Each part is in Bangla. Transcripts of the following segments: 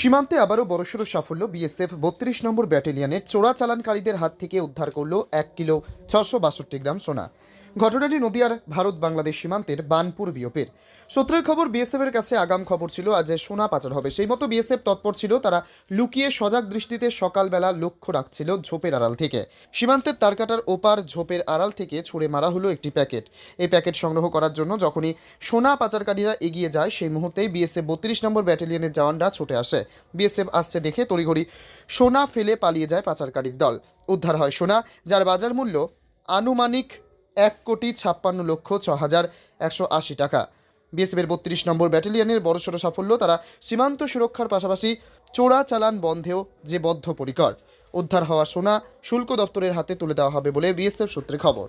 সীমান্তে আবারও বড়সড় সাফল্য বিএসএফ বত্রিশ নম্বর ব্যাটালিয়নের চোরাচালানকারীদের হাত থেকে উদ্ধার করল এক কিলো ছশো বাষট্টি গ্রাম সোনা। ঘটনাটি নদিয়ার ভারত বাংলাদেশ সীমান্তের বানপুর বিওপের। সূত্রের খবর, বিএসএফ এর কাছে আগাম খবর ছিল, আজ সোনা পাচার হবে। সেই মতো বিএসএফ তৎপর ছিল, তারা লুকিয়ে সজাগ দৃষ্টিতে সকালবেলা লক্ষ্য রাখছিল ঝোপের আড়াল থেকে। সীমান্তের তারকাটার ওপার ঝোপের আড়াল থেকে ছুঁড়ে মারা হলো একটি প্যাকেট। এই প্যাকেট সংগ্রহ করার জন্য যখনই সোনা পাচারকারীরা এগিয়ে যায়, সেই মুহূর্তেই বিএসএফ বত্রিশ নম্বর ব্যাটালিয়নের জওয়ানরা ছুটে আসে। বিএসএফ আসছে দেখে তড়িঘড়ি সোনা ফেলে পালিয়ে যায় পাচারকারীর দল। উদ্ধার হয় সোনা, যার বাজার মূল্য আনুমানিক এক কোটি ছাপ্পান্ন লক্ষ ছ হাজার একশো আশি টাকা। বিএসএফের বত্রিশ নম্বর ব্যাটালিয়নের বড়সড় সাফল্য, তারা সীমান্ত সুরক্ষার পাশাপাশি চোরা চালান বন্ধেও যে বদ্ধপরিকর। উদ্ধার হওয়া সোনা শুল্ক দপ্তরের হাতে তুলে দেওয়া হবে বলে বিএসএফ সূত্রে খবর।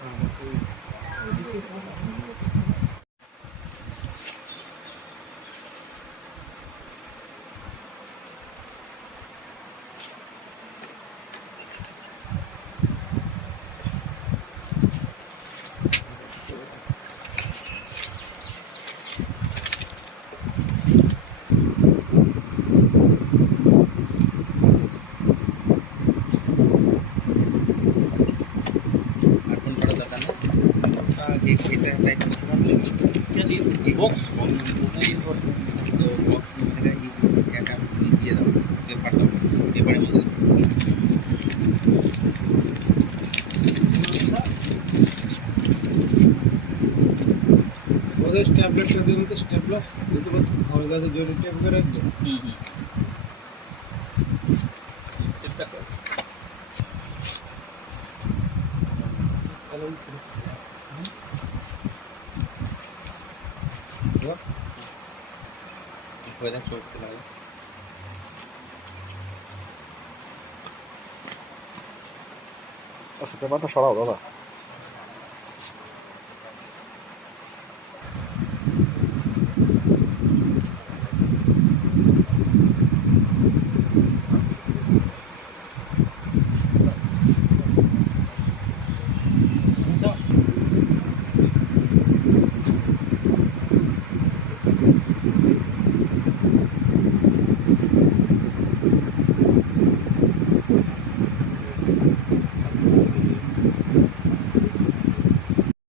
아, 그, 그, 그, 그, 그, 그, বক্স? বক্স একটা দিয়ে দাও পেপারটা পেপারে মধ্যে ওদের দিন তো স্ট্যাবলার দিতে পারতো গাছের জন্য করে রাখবে। হুম হুম। Boa. Depois dentro do final. Nossa, você vai pra chorar, olha lá.